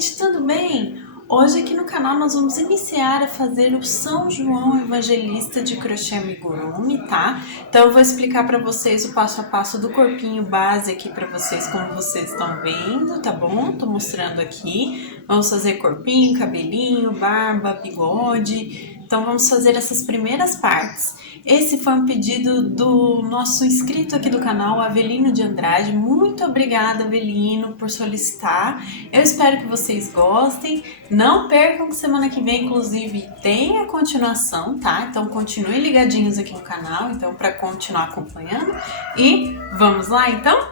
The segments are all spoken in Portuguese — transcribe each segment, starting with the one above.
gente, tudo bem? Hoje aqui no canal nós vamos iniciar a fazer o São João Evangelista de crochê amigurumi, tá? Então eu vou explicar para vocês o passo a passo do corpinho base aqui para vocês, como vocês estão vendo, tá bom? Tô mostrando aqui. Vamos fazer corpinho, cabelinho, barba, bigode. Então vamos fazer essas primeiras partes. Esse foi um pedido do nosso inscrito aqui do canal, Avelino de Andrade. Muito obrigada, Avelino, por solicitar. Eu espero que vocês gostem. Não percam que semana que vem, inclusive, tem a continuação, tá? Então continuem ligadinhos aqui no canal, então, para continuar acompanhando. E vamos lá, então?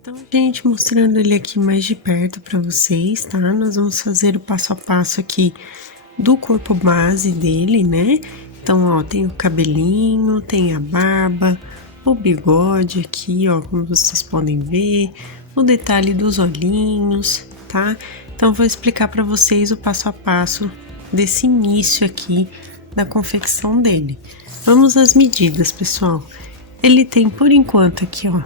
Então, gente, mostrando ele aqui mais de perto para vocês, tá? Nós vamos fazer o passo a passo aqui do corpo base dele, né? Então, ó, tem o cabelinho, tem a barba, o bigode aqui, ó, como vocês podem ver, o detalhe dos olhinhos, tá? Então, vou explicar para vocês o passo a passo desse início aqui da confecção dele. Vamos às medidas, pessoal. Ele tem, por enquanto, aqui, ó,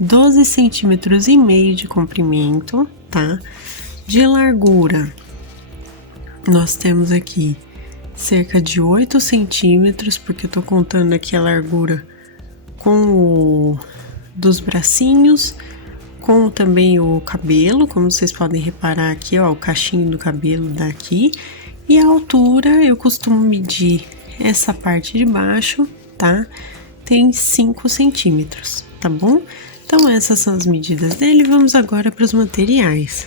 12 centímetros e meio de comprimento, tá? De largura, nós temos aqui cerca de 8 centímetros, porque eu tô contando aqui a largura com dos bracinhos, com também o cabelo, como vocês podem reparar aqui, ó, o cachinho do cabelo daqui. E a altura, eu costumo medir essa parte de baixo, tá? Tem 5 centímetros, tá bom? Então, essas são as medidas dele. Vamos agora para os materiais.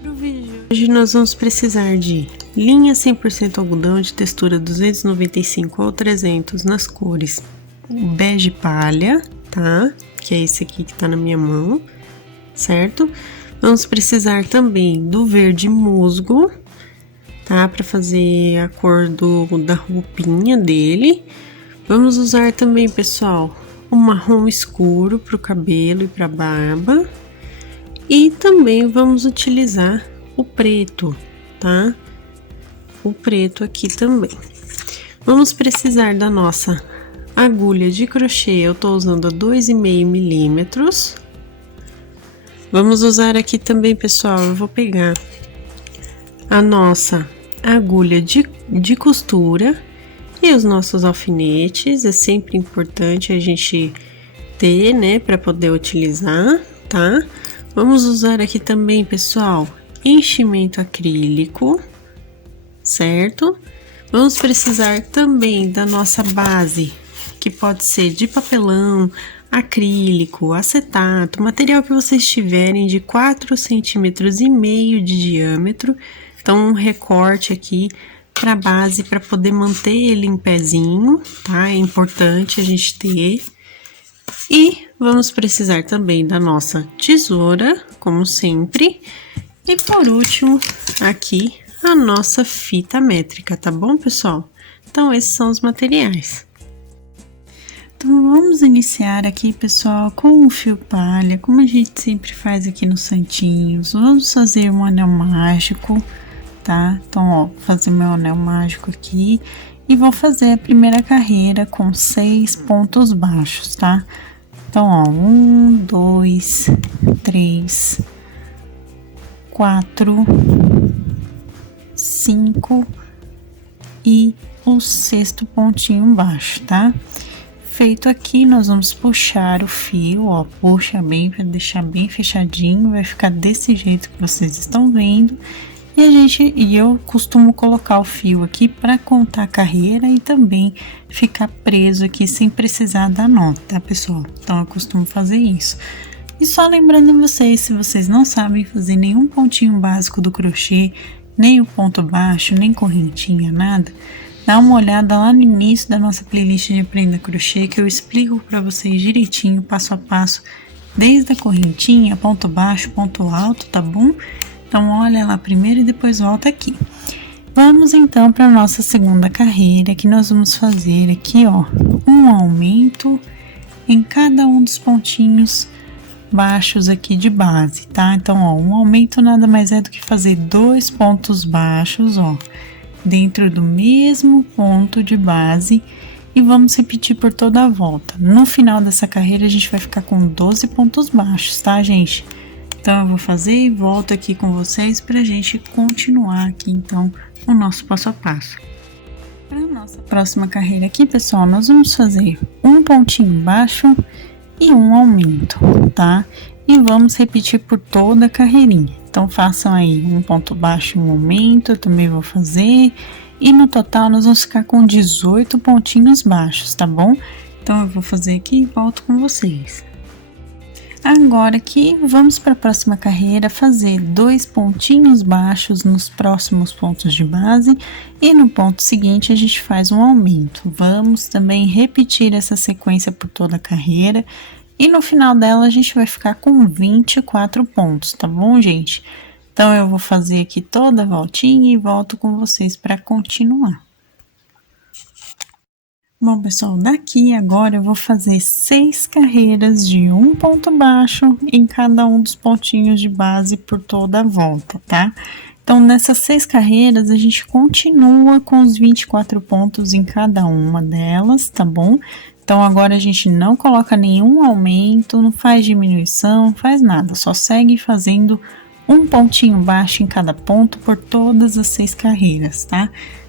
Para o vídeo de hoje, nós vamos precisar de linha 100% algodão de textura 295 ou 300 nas cores bege palha, tá? Que é esse aqui que tá na minha mão, certo? Vamos precisar também do verde musgo, tá? Para fazer a cor da roupinha dele. Vamos usar também, pessoal, o marrom escuro para o cabelo e para a barba. E também vamos utilizar o preto, tá? O preto aqui também. Vamos precisar da nossa agulha de crochê, eu tô usando a 2,5 milímetros. Vamos usar aqui também, pessoal, eu vou pegar a nossa agulha de costura e os nossos alfinetes. É sempre importante a gente ter, né, para poder utilizar, tá? Vamos usar aqui também, pessoal, enchimento acrílico, certo? Vamos precisar também da nossa base, que pode ser de papelão, acrílico, acetato, material que vocês tiverem de 4,5 centímetros de diâmetro. Então, um recorte aqui para base, para poder manter ele em pezinho, tá? É importante a gente ter. E vamos precisar também da nossa tesoura, como sempre. E por último, aqui, a nossa fita métrica, tá bom, pessoal? Então, esses são os materiais. Então, vamos iniciar aqui, pessoal, com o fio palha, como a gente sempre faz aqui nos santinhos. Vamos fazer um anel mágico, tá? Então, ó, vou fazer meu anel mágico aqui e vou fazer a primeira carreira com 6 pontos baixos, tá? Então, ó, 1, 2, 3, 4, 5 e o 6º pontinho baixo, tá? Feito aqui, nós vamos puxar o fio, ó, puxa bem para deixar bem fechadinho, vai ficar desse jeito que vocês estão vendo. E eu costumo colocar o fio aqui para contar a carreira e também ficar preso aqui sem precisar dar nó, tá, pessoal? Então, eu costumo fazer isso. E só lembrando vocês, se vocês não sabem fazer nenhum pontinho básico do crochê, nem o ponto baixo, nem correntinha, nada, dá uma olhada lá no início da nossa playlist de Aprenda Crochê, que eu explico para vocês direitinho, passo a passo, desde a correntinha, ponto baixo, ponto alto, tá bom? Então, olha lá primeiro e depois volta aqui. Vamos então para nossa segunda carreira, que nós vamos fazer aqui, ó, um aumento em cada um dos pontinhos baixos aqui de base, tá? Então, ó, um aumento nada mais é do que fazer 2 pontos baixos, ó, dentro do mesmo ponto de base, e vamos repetir por toda a volta. No final dessa carreira, a gente vai ficar com 12 pontos baixos, tá, gente? Então, eu vou fazer e volto aqui com vocês pra gente continuar aqui, então, o nosso passo a passo. Para nossa próxima carreira aqui, pessoal, nós vamos fazer um pontinho baixo e um aumento, tá? E vamos repetir por toda a carreirinha. Então, façam aí um ponto baixo e um aumento, eu também vou fazer. E no total, nós vamos ficar com 18 pontinhos baixos, tá bom? Então, eu vou fazer aqui e volto com vocês. Agora aqui, vamos para a próxima carreira, fazer 2 pontinhos baixos nos próximos pontos de base. E no ponto seguinte, a gente faz um aumento. Vamos também repetir essa sequência por toda a carreira. E no final dela, a gente vai ficar com 24 pontos, tá bom, gente? Então, eu vou fazer aqui toda a voltinha e volto com vocês para continuar. Bom, pessoal, daqui agora eu vou fazer 6 carreiras de um ponto baixo em cada um dos pontinhos de base por toda a volta, tá? Então, nessas 6 carreiras, a gente continua com os 24 pontos em cada uma delas, tá bom? Então, agora a gente não coloca nenhum aumento, não faz diminuição, faz nada, só segue fazendo um pontinho baixo em cada ponto por todas as 6 carreiras, tá?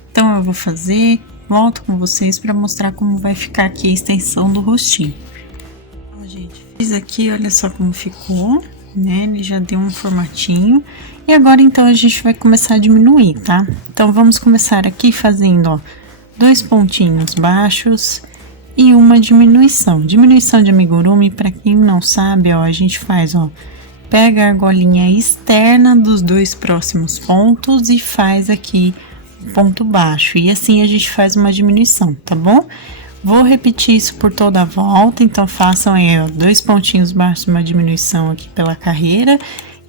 Então, eu vou fazer, volto com vocês para mostrar como vai ficar aqui a extensão do rostinho. Então, gente, fiz aqui, olha só como ficou, né? Ele já deu um formatinho. E agora, então, a gente vai começar a diminuir, tá? Então, vamos começar aqui fazendo, ó, 2 pontinhos baixos e uma diminuição. Diminuição de amigurumi, para quem não sabe, ó, a gente faz, ó, pega a argolinha externa dos 2 próximos pontos e faz aqui ponto baixo. E assim a gente faz uma diminuição, tá bom? Vou repetir isso por toda a volta, então façam aí, ó, 2 pontinhos baixos, uma diminuição aqui pela carreira.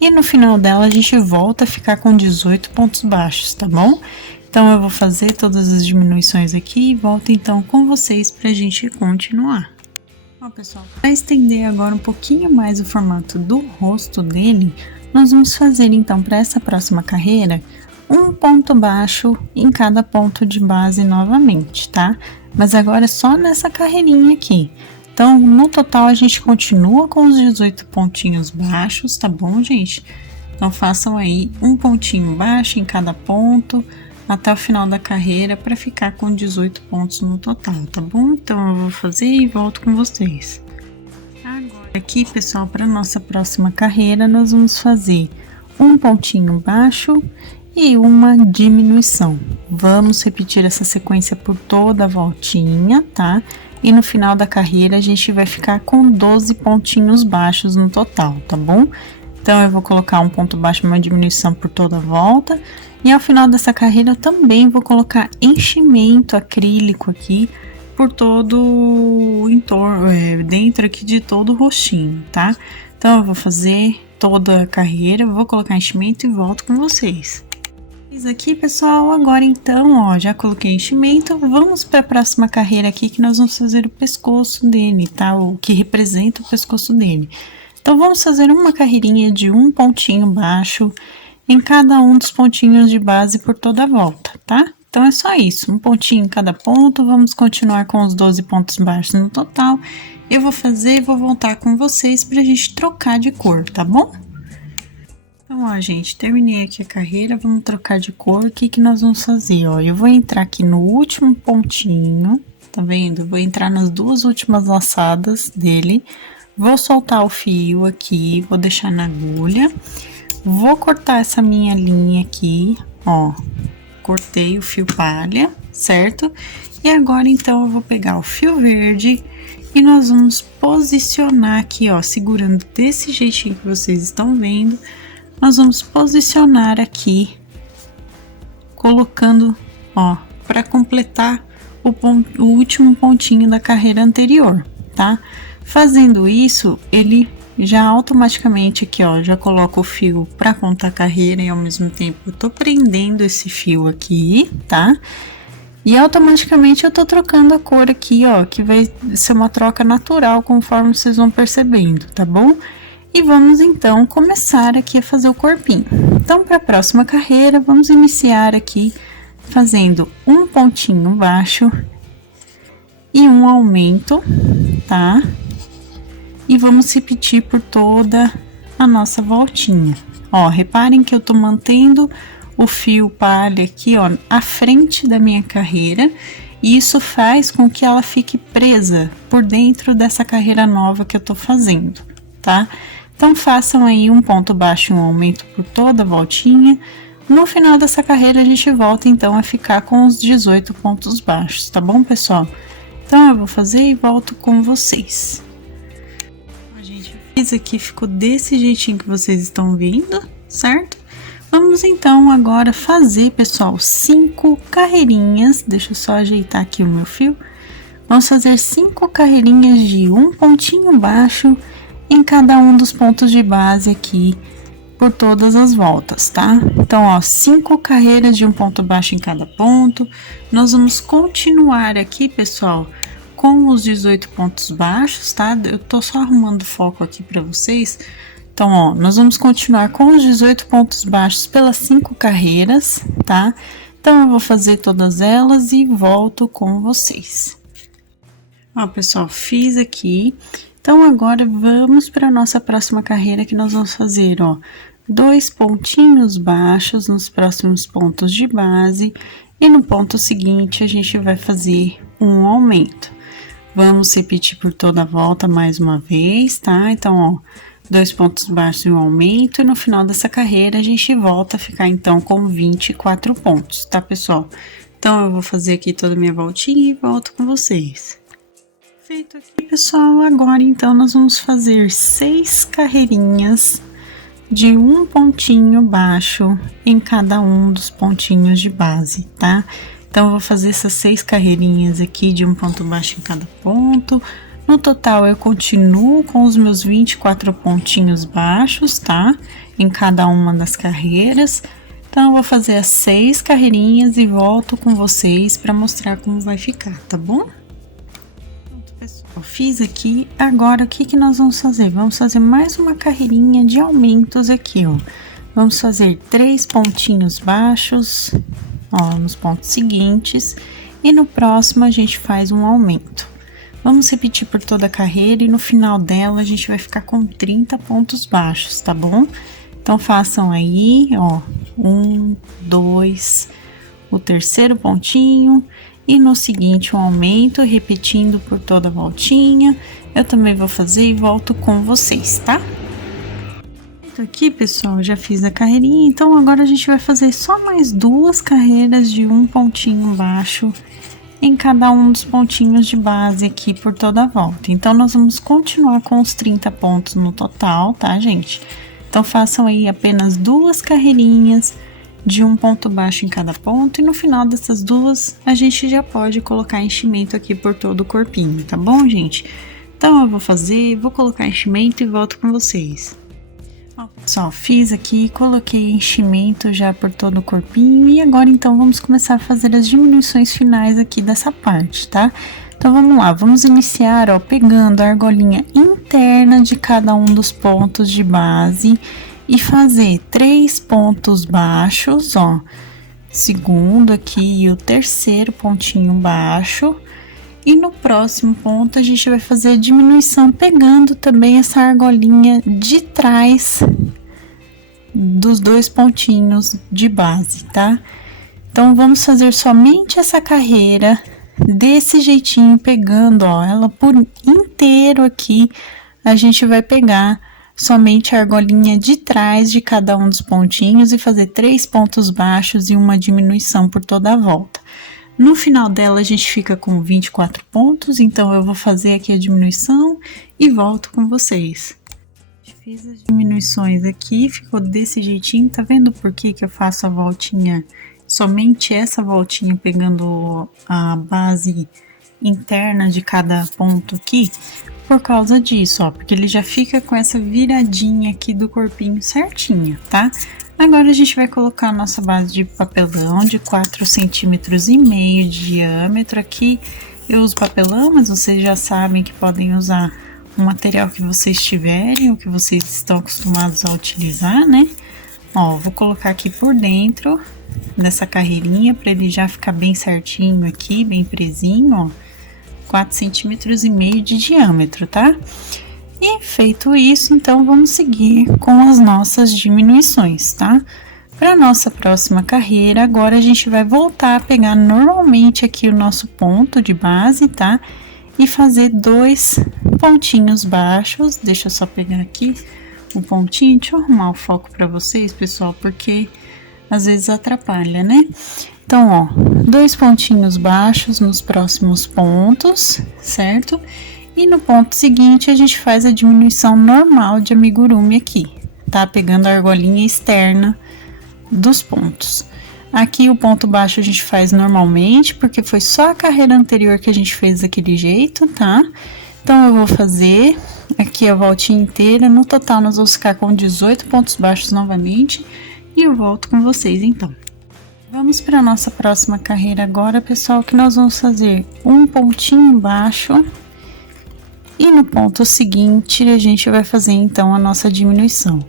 E no final dela a gente volta a ficar com 18 pontos baixos, tá bom? Então, eu vou fazer todas as diminuições aqui e volto então com vocês pra gente continuar. Ó, pessoal, para estender agora um pouquinho mais o formato do rosto dele, nós vamos fazer então para essa próxima carreira um ponto baixo em cada ponto de base novamente, tá? Mas agora é só nessa carreirinha aqui. Então, no total, a gente continua com os 18 pontinhos baixos, tá bom, gente? Então, façam aí um pontinho baixo em cada ponto até o final da carreira para ficar com 18 pontos no total, tá bom? Então, eu vou fazer e volto com vocês. Agora, aqui, pessoal, para nossa próxima carreira, nós vamos fazer um pontinho baixo e uma diminuição. Vamos repetir essa sequência por toda a voltinha, tá? E no final da carreira a gente vai ficar com 12 pontinhos baixos no total, tá bom? Então, eu vou colocar um ponto baixo e uma diminuição por toda a volta. E ao final dessa carreira eu também vou colocar enchimento acrílico aqui por todo o entorno, dentro aqui de todo o rostinho, tá? Então, eu vou fazer toda a carreira, vou colocar enchimento e volto com vocês. Fiz aqui, pessoal, agora então, ó, já coloquei enchimento, vamos para a próxima carreira aqui que nós vamos fazer o pescoço dele, tá? O que representa o pescoço dele. Então, vamos fazer uma carreirinha de um pontinho baixo em cada um dos pontinhos de base por toda a volta, tá? Então, é só isso, um pontinho em cada ponto, vamos continuar com os 12 pontos baixos no total. Eu vou fazer e vou voltar com vocês pra gente trocar de cor, tá bom? Então, ó, gente, terminei aqui a carreira, vamos trocar de cor. O que que nós vamos fazer, ó? Eu vou entrar aqui no último pontinho, tá vendo? Vou entrar nas 2 últimas laçadas dele, vou soltar o fio aqui, vou deixar na agulha. Vou cortar essa minha linha aqui, ó, cortei o fio palha, certo? E agora, então, eu vou pegar o fio verde e nós vamos posicionar aqui, ó, segurando desse jeitinho que vocês estão vendo, nós vamos posicionar aqui, colocando, ó, para completar o último pontinho da carreira anterior, tá? Fazendo isso, ele já automaticamente aqui, ó, já coloco o fio para contar a carreira e ao mesmo tempo eu tô prendendo esse fio aqui, tá? E automaticamente eu tô trocando a cor aqui, ó, que vai ser uma troca natural conforme vocês vão percebendo, tá bom? E vamos então começar aqui a fazer o corpinho. Então, para a próxima carreira, vamos iniciar aqui fazendo um pontinho baixo e um aumento, tá? E vamos repetir por toda a nossa voltinha. Ó, reparem que eu tô mantendo o fio palha aqui, ó, à frente da minha carreira, e isso faz com que ela fique presa por dentro dessa carreira nova que eu tô fazendo, tá? Então, façam aí um ponto baixo e um aumento por toda a voltinha. No final dessa carreira, a gente volta, então, a ficar com os 18 pontos baixos, tá bom, pessoal? Então, eu vou fazer e volto com vocês. A gente fez aqui, ficou desse jeitinho que vocês estão vendo, certo? Vamos então agora fazer, pessoal, 5 carreirinhas. Deixa eu só ajeitar aqui o meu fio. Vamos fazer 5 carreirinhas de um pontinho baixo em cada um dos pontos de base aqui por todas as voltas, tá? Então, ó, 5 carreiras de um ponto baixo em cada ponto. Nós vamos continuar aqui, pessoal, com os 18 pontos baixos, tá? Eu tô só arrumando o foco aqui para vocês. Então, ó, nós vamos continuar com os 18 pontos baixos pelas 5 carreiras, tá? Então, eu vou fazer todas elas e volto com vocês. Ó, pessoal, fiz aqui. Então, agora vamos para a nossa próxima carreira, que nós vamos fazer, ó, 2 pontinhos baixos nos próximos pontos de base, e no ponto seguinte, a gente vai fazer um aumento. Vamos repetir por toda a volta mais uma vez, tá? Então, ó, 2 pontos baixos e um aumento, e no final dessa carreira a gente volta a ficar então com 24 pontos, tá, pessoal? Então, eu vou fazer aqui toda a minha voltinha e volto com vocês. Feito aqui, pessoal, agora então nós vamos fazer 6 carreirinhas de um pontinho baixo em cada um dos pontinhos de base, tá? Então, eu vou fazer essas 6 carreirinhas aqui de um ponto baixo em cada ponto. No total, eu continuo com os meus 24 pontinhos baixos, tá? Em cada uma das carreiras. Então, eu vou fazer as 6 carreirinhas e volto com vocês para mostrar como vai ficar, tá bom? Pronto, pessoal, fiz aqui. Agora, o que nós vamos fazer? Vamos fazer mais uma carreirinha de aumentos aqui, ó. Vamos fazer 3 pontinhos baixos, ó, nos pontos seguintes. E no próximo, a gente faz um aumento. Vamos repetir por toda a carreira e no final dela a gente vai ficar com 30 pontos baixos, tá bom? Então, façam aí, ó, 1, 2, o terceiro pontinho e no seguinte um aumento, repetindo por toda a voltinha. Eu também vou fazer e volto com vocês, tá? Aqui, pessoal, já fiz a carreirinha, então agora a gente vai fazer só mais 2 carreiras de um pontinho baixo em cada um dos pontinhos de base aqui por toda a volta. Então, nós vamos continuar com os 30 pontos no total, tá, gente? Então, façam aí apenas 2 carreirinhas de um ponto baixo em cada ponto, e no final dessas 2, a gente já pode colocar enchimento aqui por todo o corpinho, tá bom, gente? Então, eu vou fazer, vou colocar enchimento e volto com vocês. Ó, pessoal, fiz aqui, coloquei enchimento já por todo o corpinho, e agora então vamos começar a fazer as diminuições finais aqui dessa parte, tá? Então vamos lá, vamos iniciar, ó, pegando a argolinha interna de cada um dos pontos de base e fazer 3 pontos baixos, ó, segundo aqui e o terceiro pontinho baixo. E no próximo ponto, a gente vai fazer a diminuição pegando também essa argolinha de trás dos 2 pontinhos de base, tá? Então, vamos fazer somente essa carreira desse jeitinho, pegando, ó, ela por inteiro aqui. A gente vai pegar somente a argolinha de trás de cada um dos pontinhos e fazer 3 pontos baixos e uma diminuição por toda a volta. No final dela, a gente fica com 24 pontos, então eu vou fazer aqui a diminuição e volto com vocês. Fiz as diminuições aqui, ficou desse jeitinho, tá vendo por que eu faço a voltinha, somente essa voltinha pegando a base interna de cada ponto aqui? Por causa disso, ó, porque ele já fica com essa viradinha aqui do corpinho certinha, tá? Agora, a gente vai colocar a nossa base de papelão de 4,5 centímetros de diâmetro. Aqui eu uso papelão, mas vocês já sabem que podem usar o material que vocês tiverem, ou que vocês estão acostumados a utilizar, né? Ó, vou colocar aqui por dentro dessa carreirinha, para ele já ficar bem certinho aqui, bem presinho, ó. 4,5 centímetros de diâmetro, tá? E feito isso, então vamos seguir com as nossas diminuições, tá? Para nossa próxima carreira, agora a gente vai voltar a pegar normalmente aqui o nosso ponto de base, tá? E fazer 2 pontinhos baixos. Deixa eu só pegar aqui o pontinho, deixa eu arrumar o foco para vocês, pessoal, porque às vezes atrapalha, né? Então, ó, 2 pontinhos baixos nos próximos pontos, certo? E no ponto seguinte, a gente faz a diminuição normal de amigurumi aqui, tá? Pegando a argolinha externa dos pontos. Aqui o ponto baixo a gente faz normalmente, porque foi só a carreira anterior que a gente fez daquele jeito, tá? Então, eu vou fazer aqui a voltinha inteira. No total, nós vamos ficar com 18 pontos baixos novamente. E eu volto com vocês, então. Vamos para a nossa próxima carreira agora, pessoal, que nós vamos fazer um pontinho baixo. E no ponto seguinte, a gente vai fazer, então, a nossa diminuição.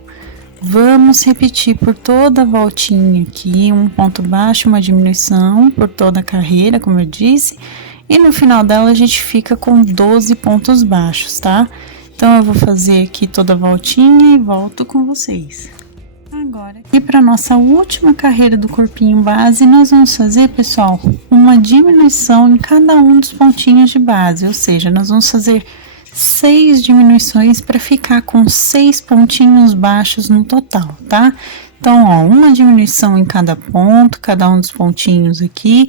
Vamos repetir por toda a voltinha aqui, um ponto baixo, uma diminuição por toda a carreira, como eu disse. E no final dela, a gente fica com 12 pontos baixos, tá? Então, eu vou fazer aqui toda a voltinha e volto com vocês. Agora, e para nossa última carreira do corpinho base, nós vamos fazer, pessoal, uma diminuição em cada um dos pontinhos de base, ou seja, nós vamos fazer 6 diminuições para ficar com 6 pontinhos baixos no total, tá? Então, ó, uma diminuição em cada ponto, cada um dos pontinhos aqui,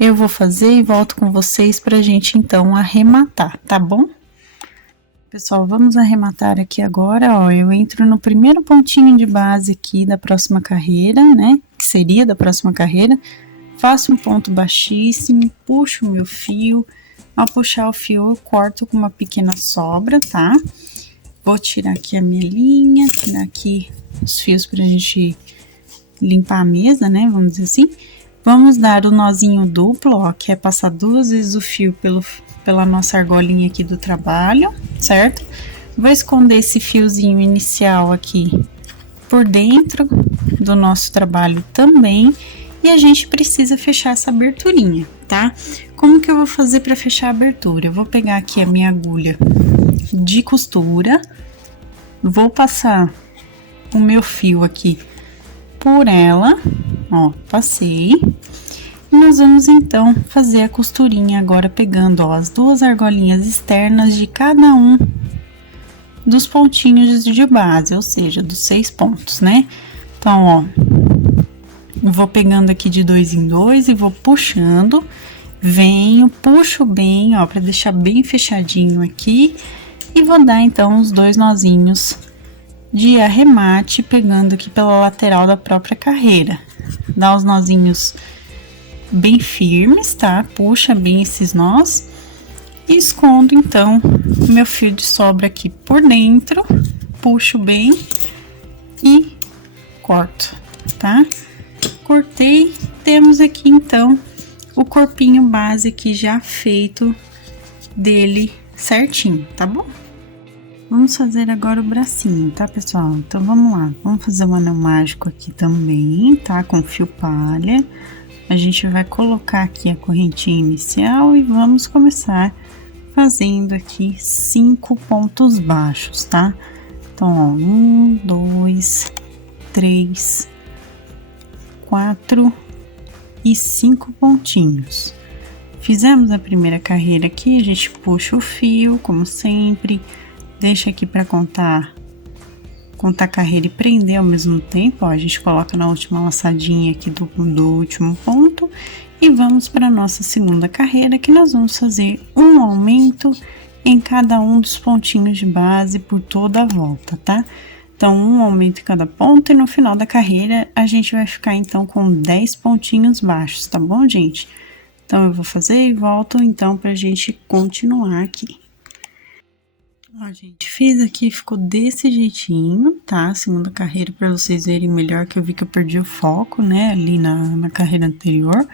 eu vou fazer e volto com vocês pra gente, então, arrematar, tá bom? Pessoal, vamos arrematar aqui agora, ó, eu entro no primeiro pontinho de base aqui da próxima carreira, né, que seria da próxima carreira, faço um ponto baixíssimo, puxo o meu fio, ao puxar o fio eu corto com uma pequena sobra, tá? Vou tirar aqui a minha linha, tirar aqui os fios pra gente limpar a mesa, né, vamos dizer assim. Vamos dar o nozinho duplo, ó, que é passar 2 vezes o fio pela nossa argolinha aqui do trabalho, certo? Vou esconder esse fiozinho inicial aqui por dentro do nosso trabalho também. E a gente precisa fechar essa aberturinha, tá? Como que eu vou fazer para fechar a abertura? Eu vou pegar aqui a minha agulha de costura, vou passar o meu fio aqui por ela, ó, passei. E nós vamos então fazer a costurinha agora pegando, ó, as 2 argolinhas externas de cada um dos pontinhos de base, ou seja, dos 6 pontos, né? Então, ó, vou pegando aqui de 2 em 2 e vou puxando, venho, puxo bem, ó, para deixar bem fechadinho aqui, e vou dar então os 2 nozinhos de arremate, pegando aqui pela lateral da própria carreira. Dá os nozinhos bem firmes, tá? Puxa bem esses nós. E escondo, então, o meu fio de sobra aqui por dentro. Puxo bem e corto, tá? Cortei. Temos aqui, então, o corpinho base aqui já feito dele certinho, tá bom? Vamos fazer agora o bracinho, tá, pessoal? Então, vamos lá. Vamos fazer um anel mágico aqui também, tá? Com fio palha. A gente vai colocar aqui a correntinha inicial e vamos começar fazendo aqui 5 pontos baixos, tá? Então, ó, 1, 2, 3, 4 e 5 pontinhos. Fizemos a primeira carreira aqui, a gente puxa o fio, como sempre, deixa aqui para contar a carreira e prender ao mesmo tempo, ó, a gente coloca na última laçadinha aqui do último ponto e vamos para a nossa segunda carreira, que nós vamos fazer um aumento em cada um dos pontinhos de base por toda a volta, tá? Então, um aumento em cada ponto e no final da carreira a gente vai ficar então com 10 pontinhos baixos, tá bom, gente? Então, eu vou fazer e volto então pra gente continuar aqui. Ó, gente, fiz aqui, ficou desse jeitinho, tá? Segunda carreira, pra vocês verem melhor, que eu vi que eu perdi o foco, né, ali na carreira anterior.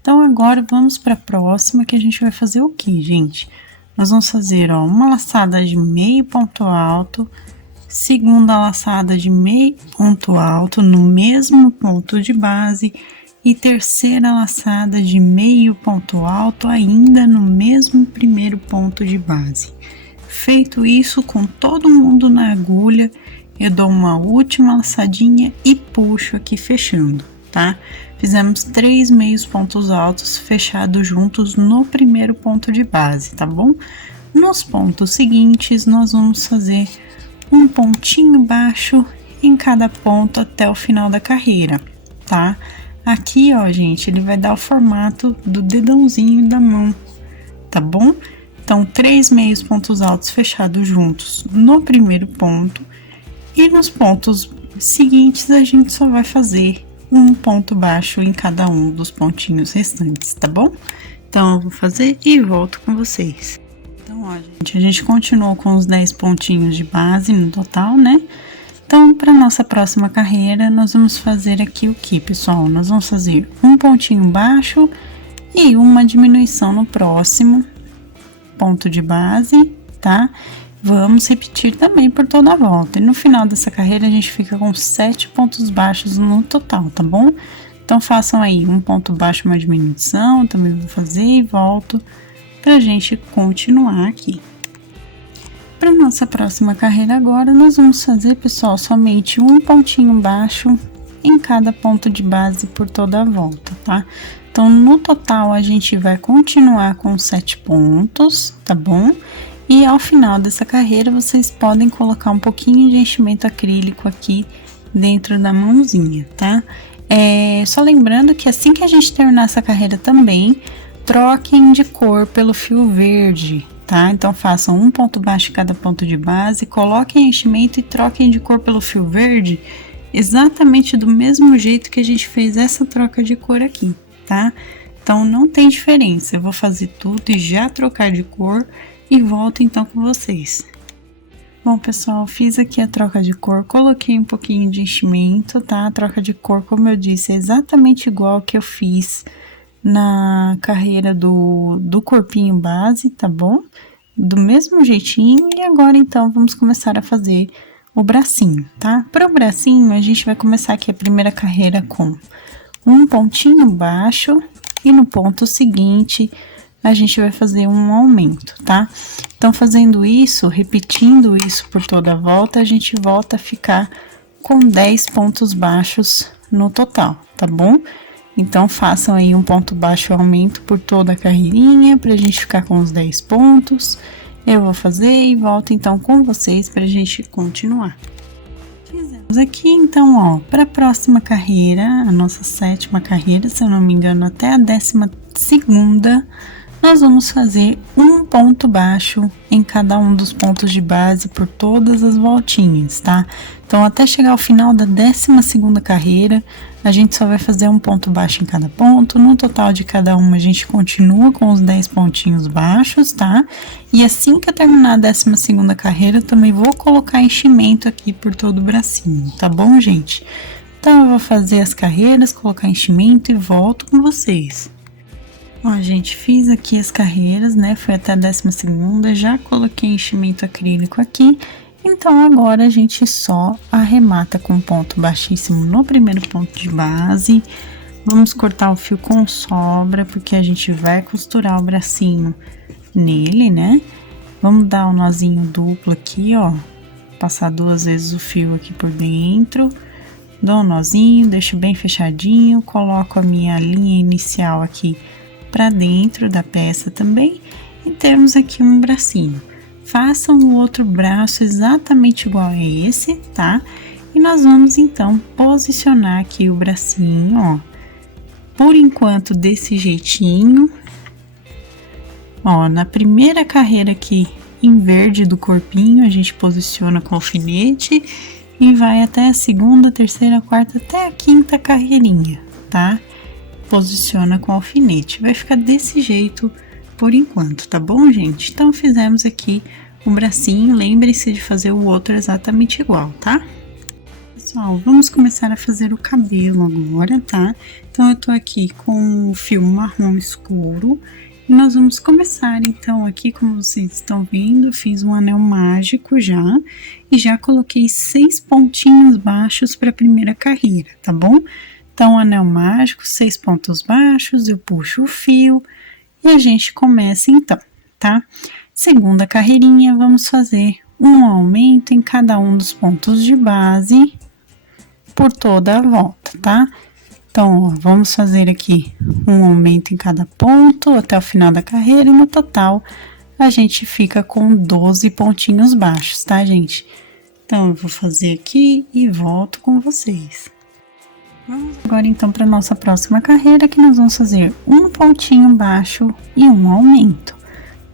Então, agora, vamos pra próxima, que a gente vai fazer o quê, gente? Nós vamos fazer, ó, uma laçada de meio ponto alto, segunda laçada de meio ponto alto no mesmo ponto de base e terceira laçada de meio ponto alto ainda no mesmo primeiro ponto de base. Feito isso, com todo mundo na agulha, eu dou uma última laçadinha e puxo aqui fechando, tá? Fizemos 3 meios pontos altos fechados juntos no primeiro ponto de base, tá bom? Nos pontos seguintes, nós vamos fazer um pontinho baixo em cada ponto até o final da carreira, tá? Aqui, ó, gente, ele vai dar o formato do dedãozinho da mão, tá bom? Então, 3 meios pontos altos fechados juntos no primeiro ponto, e nos pontos seguintes a gente só vai fazer um ponto baixo em cada um dos pontinhos restantes, tá bom? Então, eu vou fazer e volto com vocês. Então, ó, gente, a gente continuou com os 10 pontinhos de base no total, né? Então, para nossa próxima carreira, nós vamos fazer aqui o que, pessoal? Nós vamos fazer um pontinho baixo e uma diminuição no próximo ponto de base, tá? Vamos repetir também por toda a volta. E no final dessa carreira, a gente fica com 7 pontos baixos no total, tá bom? Então, façam aí um ponto baixo, uma diminuição, também vou fazer e volto pra gente continuar aqui. Para nossa próxima carreira agora, nós vamos fazer, pessoal, somente um pontinho baixo em cada ponto de base por toda a volta, tá? Então, no total, a gente vai continuar com 7 pontos, tá bom? E ao final dessa carreira, vocês podem colocar um pouquinho de enchimento acrílico aqui dentro da mãozinha, tá? Só lembrando que assim que a gente terminar essa carreira também, troquem de cor pelo fio verde, tá? Então, façam um ponto baixo em cada ponto de base, coloquem enchimento e troquem de cor pelo fio verde, exatamente do mesmo jeito que a gente fez essa troca de cor aqui, tá? Então, não tem diferença, eu vou fazer tudo e já trocar de cor e volto então com vocês. Bom, pessoal, fiz aqui a troca de cor, coloquei um pouquinho de enchimento, tá? A troca de cor, como eu disse, é exatamente igual que eu fiz na carreira do corpinho base, tá bom? Do mesmo jeitinho, e agora então vamos começar a fazer o bracinho, tá? Para o bracinho, a gente vai começar aqui a primeira carreira com um pontinho baixo, e no ponto seguinte a gente vai fazer um aumento, tá? Então, fazendo isso, repetindo isso por toda a volta, a gente volta a ficar com 10 pontos baixos no total, tá bom? Então, façam aí um ponto baixo aumento por toda a carreirinha, pra gente ficar com os 10 pontos. Eu vou fazer e volto então com vocês pra gente continuar. Fizemos aqui, então, ó, pra próxima carreira, a nossa 7ª carreira, se eu não me engano, até a 12ª, nós vamos fazer um ponto baixo em cada um dos pontos de base por todas as voltinhas, tá? Então, até chegar ao final da 12ª carreira, a gente só vai fazer um ponto baixo em cada ponto. No total de cada uma, a gente continua com os 10 pontinhos baixos, tá? E assim que eu terminar a 12ª carreira, eu também vou colocar enchimento aqui por todo o bracinho, tá bom, gente? Então, eu vou fazer as carreiras, colocar enchimento e volto com vocês. Ó, gente, fiz aqui as carreiras, né? Foi até a 12ª, já coloquei enchimento acrílico aqui. Então, agora a gente só arremata com ponto baixíssimo no primeiro ponto de base. Vamos cortar o fio com sobra, porque a gente vai costurar o bracinho nele, né? Vamos dar um nozinho duplo aqui, ó. Passar 2 vezes o fio aqui por dentro. Dou um nozinho, deixo bem fechadinho, coloco a minha linha inicial aqui para dentro da peça também, e temos aqui um bracinho. Façam o outro braço exatamente igual a esse, tá? E nós vamos então posicionar aqui o bracinho, ó, por enquanto desse jeitinho. Ó, na primeira carreira aqui em verde do corpinho, a gente posiciona com alfinete e vai até a 2ª, 3ª, 4ª, até a 5ª carreirinha, tá? Posiciona com alfinete. Vai ficar desse jeito por enquanto, tá bom, gente? Então, fizemos aqui o bracinho. Lembre-se de fazer o outro exatamente igual, tá? Pessoal, vamos começar a fazer o cabelo agora, tá? Então, eu tô aqui com o fio marrom escuro. E nós vamos começar, então, aqui, como vocês estão vendo, fiz um anel mágico já. E já coloquei 6 pontinhos baixos para a primeira carreira, tá bom? Então, anel mágico, 6 pontos baixos, eu puxo o fio e a gente começa então, tá? Segunda carreirinha, vamos fazer um aumento em cada um dos pontos de base por toda a volta, tá? Então, ó, vamos fazer aqui um aumento em cada ponto até o final da carreira e no total a gente fica com 12 pontinhos baixos, tá, gente? Então, eu vou fazer aqui e volto com vocês. Vamos agora então para nossa próxima carreira, que nós vamos fazer um pontinho baixo e um aumento.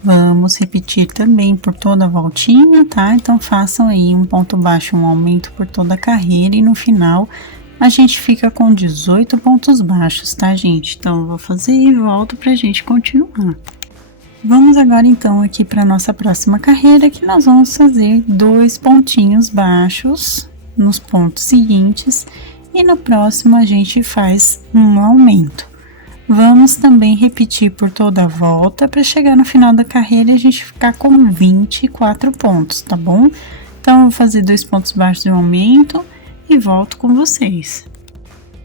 Vamos repetir também por toda a voltinha, tá? Então, façam aí um ponto baixo, um aumento por toda a carreira e no final a gente fica com 18 pontos baixos, tá, gente? Então, eu vou fazer e volto pra gente continuar. Vamos agora então aqui para nossa próxima carreira, que nós vamos fazer 2 pontinhos baixos nos pontos seguintes e no próximo a gente faz um aumento. Vamos também repetir por toda a volta para chegar no final da carreira e a gente ficar com 24 pontos, tá bom? Então, eu vou fazer 2 pontos baixos de um aumento e volto com vocês.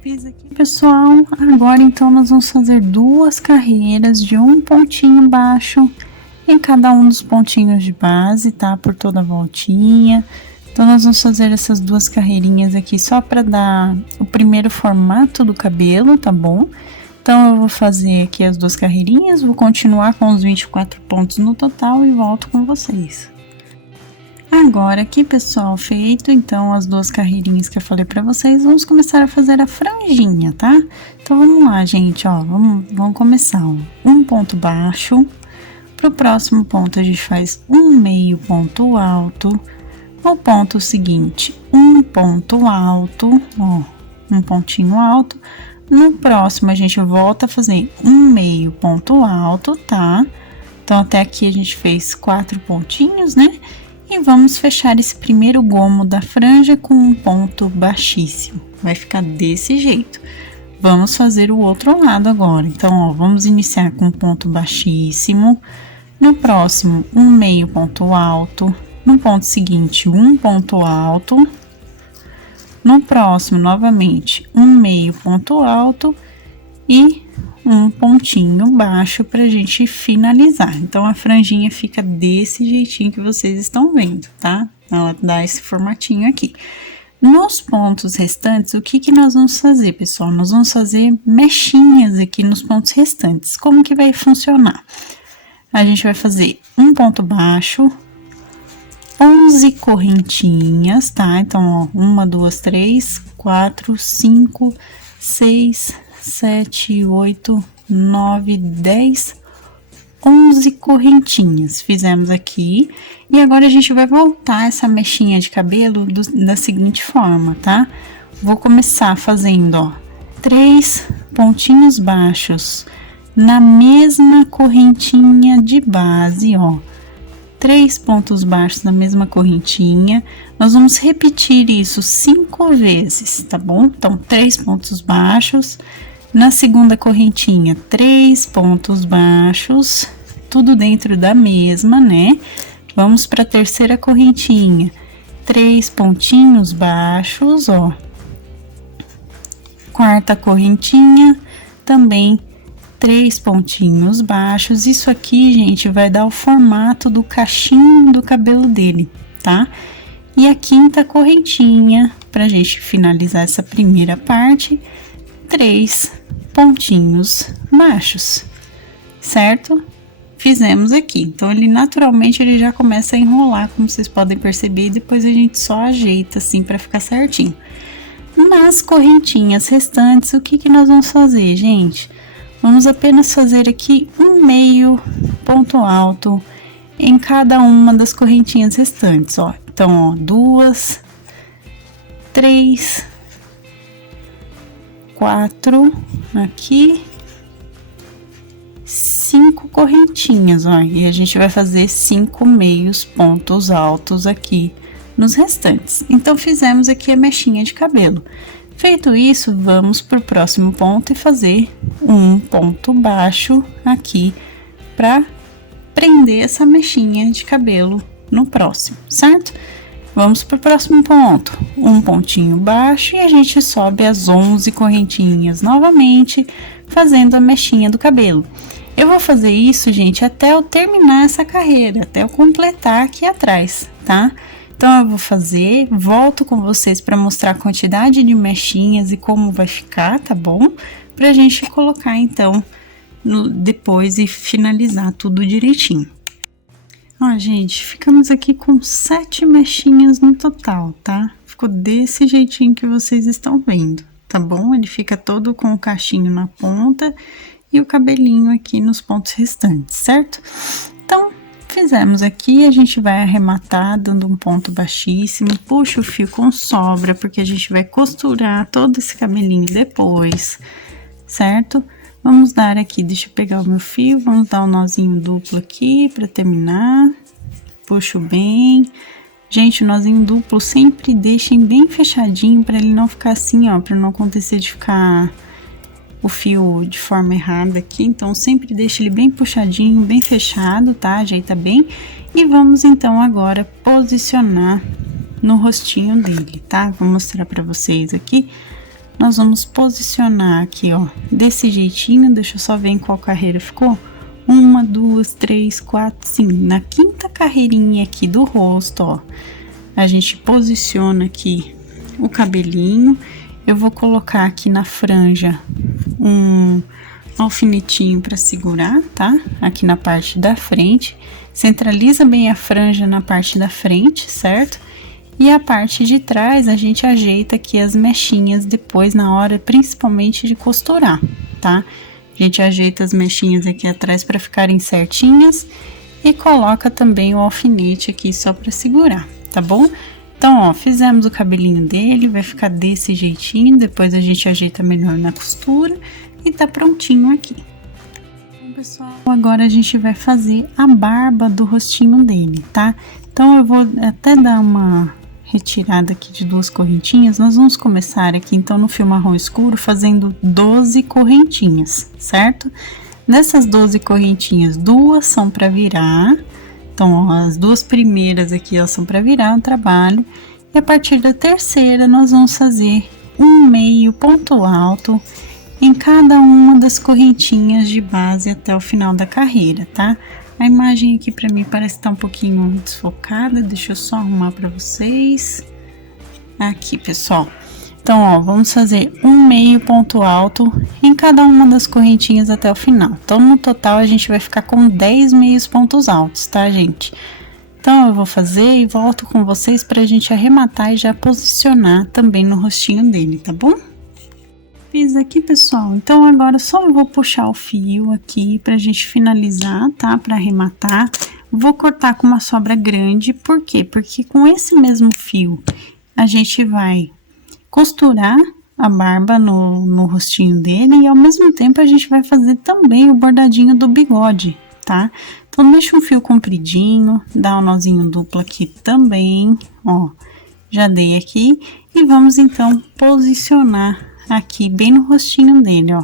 Fiz aqui, pessoal. Agora, então, nós vamos fazer 2 carreiras de um pontinho baixo em cada um dos pontinhos de base, tá? Por toda a voltinha. Então, nós vamos fazer essas 2 carreirinhas aqui só para dar o primeiro formato do cabelo, tá bom? Então, eu vou fazer aqui as 2 carreirinhas, vou continuar com os 24 pontos no total e volto com vocês. Agora aqui, pessoal, feito então as 2 carreirinhas que eu falei pra vocês, vamos começar a fazer a franjinha, tá? Então, vamos lá, gente, ó, vamos começar, ó, um ponto baixo, pro próximo ponto a gente faz um meio ponto alto, no ponto seguinte, um ponto alto, ó, um pontinho alto. No próximo, a gente volta a fazer um meio ponto alto, tá? Então, até aqui a gente fez 4 pontinhos, né? E vamos fechar esse primeiro gomo da franja com um ponto baixíssimo. Vai ficar desse jeito. Vamos fazer o outro lado agora. Então, ó, vamos iniciar com um ponto baixíssimo. No próximo, um meio ponto alto. No ponto seguinte, um ponto alto. No próximo, novamente, um meio ponto alto e um pontinho baixo pra gente finalizar. Então, a franjinha fica desse jeitinho que vocês estão vendo, tá? Ela dá esse formatinho aqui. Nos pontos restantes, o que nós vamos fazer, pessoal? Nós vamos fazer mechinhas aqui nos pontos restantes. Como que vai funcionar? A gente vai fazer um ponto baixo, 11 correntinhas, tá? Então, ó, 1, 2, 3, 4, 5, 6, 7, 8, 9, 10, 11 correntinhas. Fizemos aqui. E agora a gente vai voltar essa mechinha de cabelo da seguinte forma, tá? Vou começar fazendo, ó, 3 pontinhos baixos na mesma correntinha de base, ó. 3 pontos baixos na mesma correntinha. Nós vamos repetir isso 5 vezes, tá bom? Então, 3 pontos baixos. Na segunda correntinha, 3 pontos baixos. Tudo dentro da mesma, né? Vamos para a terceira correntinha. 3 pontinhos baixos, ó. Quarta correntinha, também 3 pontinhos baixos. Isso aqui, gente, vai dar o formato do cachinho do cabelo dele, tá? E a quinta correntinha, pra gente finalizar essa primeira parte, 3 pontinhos baixos, certo? Fizemos aqui. Então, ele naturalmente ele já começa a enrolar, como vocês podem perceber, e depois a gente só ajeita assim pra ficar certinho. Nas correntinhas restantes, o que nós vamos fazer, gente? Vamos apenas fazer aqui um meio ponto alto em cada uma das correntinhas restantes, ó. Então, ó, 2, 3, 4, aqui, 5 correntinhas, ó. E a gente vai fazer 5 meios pontos altos aqui nos restantes. Então, fizemos aqui a mechinha de cabelo. Feito isso, vamos para o próximo ponto e fazer um ponto baixo aqui para prender essa mechinha de cabelo no próximo, certo? Vamos para o próximo ponto, um pontinho baixo e a gente sobe as 11 correntinhas novamente, fazendo a mechinha do cabelo. Eu vou fazer isso, gente, até eu terminar essa carreira, até eu completar aqui atrás, tá? Então, eu vou fazer, volto com vocês para mostrar a quantidade de mechinhas e como vai ficar, tá bom? Pra gente colocar, então, depois e finalizar tudo direitinho. Ó, gente, ficamos aqui com 7 mechinhas no total, tá? Ficou desse jeitinho que vocês estão vendo, tá bom? Ele fica todo com o cachinho na ponta e o cabelinho aqui nos pontos restantes, certo? Então, fizemos aqui, a gente vai arrematar dando um ponto baixíssimo, puxa o fio com sobra, porque a gente vai costurar todo esse cabelinho depois, certo? Vamos dar aqui, deixa eu pegar o meu fio, vamos dar um nozinho duplo aqui para terminar. Puxo bem. Gente, o nozinho duplo sempre deixem bem fechadinho para ele não ficar assim, ó, para não acontecer de ficar o fio de forma errada aqui. Então, sempre deixe ele bem puxadinho, bem fechado, tá? Ajeita bem. E vamos então agora posicionar no rostinho dele, tá? Vou mostrar para vocês aqui. Nós vamos posicionar aqui, ó, desse jeitinho. Deixa eu só ver em qual carreira ficou. 1, 2, 3, 4, 5. Na 5ª carreirinha aqui do rosto, ó, a gente posiciona aqui o cabelinho. Eu vou colocar aqui na franja um alfinetinho para segurar, tá? Aqui na parte da frente. Centraliza bem a franja na parte da frente, certo? E a parte de trás a gente ajeita aqui as mechinhas depois na hora, principalmente de costurar, tá? A gente ajeita as mechinhas aqui atrás para ficarem certinhas e coloca também o alfinete aqui só para segurar, tá bom? Então, ó, fizemos o cabelinho dele, vai ficar desse jeitinho, depois a gente ajeita melhor na costura e tá prontinho aqui. Então, pessoal, agora a gente vai fazer a barba do rostinho dele, tá? Então, eu vou até dar uma retirada aqui de 2 correntinhas. Nós vamos começar aqui então no fio marrom escuro fazendo 12 correntinhas, certo? Dessas 12 correntinhas, 2 são para virar. Então, ó, as 2 primeiras aqui, ó, são para virar o trabalho. E a partir da terceira, nós vamos fazer um meio ponto alto em cada uma das correntinhas de base até o final da carreira, tá? A imagem aqui para mim parece estar um pouquinho desfocada, deixa eu só arrumar para vocês. Aqui, pessoal. Então, ó, vamos fazer um meio ponto alto em cada uma das correntinhas até o final. Então, no total, a gente vai ficar com 10 meios pontos altos, tá, gente? Então, eu vou fazer e volto com vocês pra gente arrematar e já posicionar também no rostinho dele, tá bom? Fiz aqui, pessoal. Então, agora só eu vou puxar o fio aqui pra gente finalizar, tá? Pra arrematar. Vou cortar com uma sobra grande, por quê? Porque com esse mesmo fio, a gente vai costurar a barba no rostinho dele e ao mesmo tempo a gente vai fazer também o bordadinho do bigode, tá? Então, deixa um fio compridinho, dá um nozinho duplo aqui também, ó. Já dei aqui e vamos então posicionar aqui bem no rostinho dele, ó,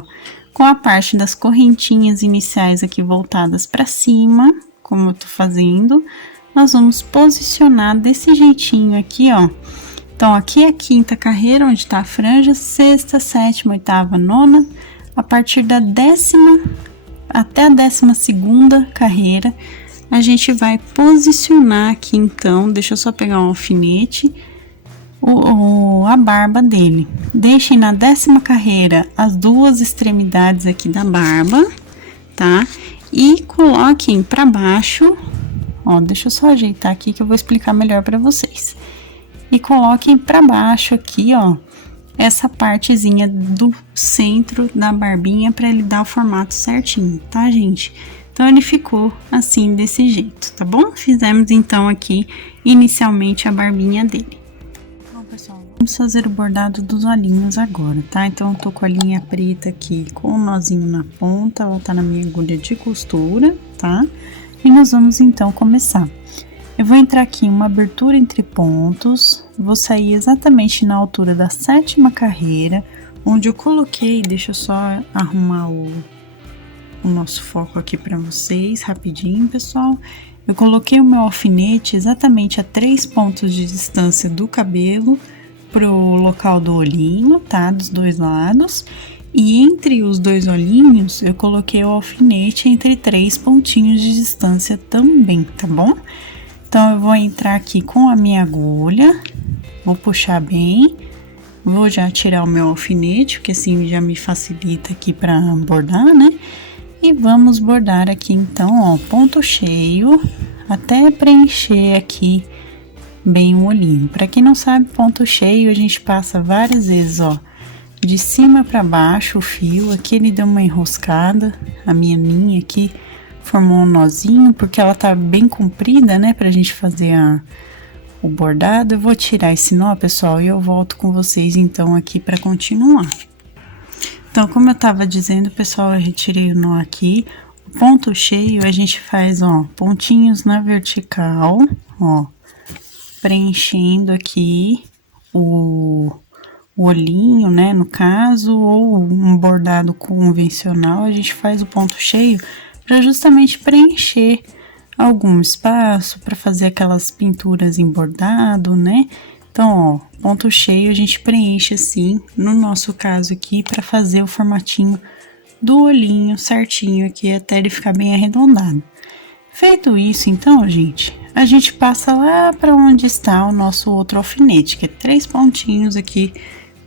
com a parte das correntinhas iniciais aqui voltadas para cima, como eu tô fazendo, nós vamos posicionar desse jeitinho aqui, ó. Então, aqui é a 5ª carreira, onde tá a franja, 6ª, 7ª, 8ª, 9ª, a partir da 10ª até a 12ª carreira, a gente vai posicionar aqui, então, deixa eu só pegar um alfinete, a barba dele. Deixem na 10ª carreira as 2 extremidades aqui da barba, tá? E coloquem para baixo, ó, deixa eu só ajeitar aqui que eu vou explicar melhor para vocês. E coloquem para baixo aqui, ó, essa partezinha do centro da barbinha para ele dar o formato certinho, tá, gente? Então, ele ficou assim, desse jeito, tá bom? Fizemos então aqui inicialmente a barbinha dele. Pessoal, vamos fazer o bordado dos olhinhos agora, tá? Então, eu tô com a linha preta aqui com o nozinho na ponta, ela tá na minha agulha de costura, tá? E nós vamos então começar. Eu vou entrar aqui em uma abertura entre pontos, vou sair exatamente na altura da 7ª carreira, onde eu coloquei, deixa eu só arrumar o nosso foco aqui pra vocês, rapidinho, pessoal. Eu coloquei o meu alfinete exatamente a 3 pontos de distância do cabelo pro local do olhinho, tá? Dos 2 lados. E entre os dois olhinhos, eu coloquei o alfinete entre 3 pontinhos de distância também, tá bom? Então, eu vou entrar aqui com a minha agulha, vou puxar bem, vou já tirar o meu alfinete, porque assim já me facilita aqui para bordar, né? E vamos bordar aqui então, ó, ponto cheio, até preencher aqui bem o olhinho. Para quem não sabe, ponto cheio a gente passa várias vezes, ó, de cima para baixo o fio. Aqui ele deu uma enroscada, a minha linha aqui formou um nozinho, porque ela tá bem comprida, né, pra gente fazer o bordado. Eu vou tirar esse nó, pessoal, e eu volto com vocês então aqui para continuar. Então, como eu tava dizendo, pessoal, eu retirei o nó aqui. O ponto cheio a gente faz, ó, pontinhos na vertical, ó, preenchendo aqui o olhinho, né, no caso, ou um bordado convencional, a gente faz o ponto cheio para justamente preencher algum espaço, para fazer aquelas pinturas em bordado, né? Então, ó, ponto cheio a gente preenche assim, no nosso caso aqui, para fazer o formatinho do olhinho certinho aqui, até ele ficar bem arredondado. Feito isso, então, gente, a gente passa lá para onde está o nosso outro alfinete, que é 3 pontinhos aqui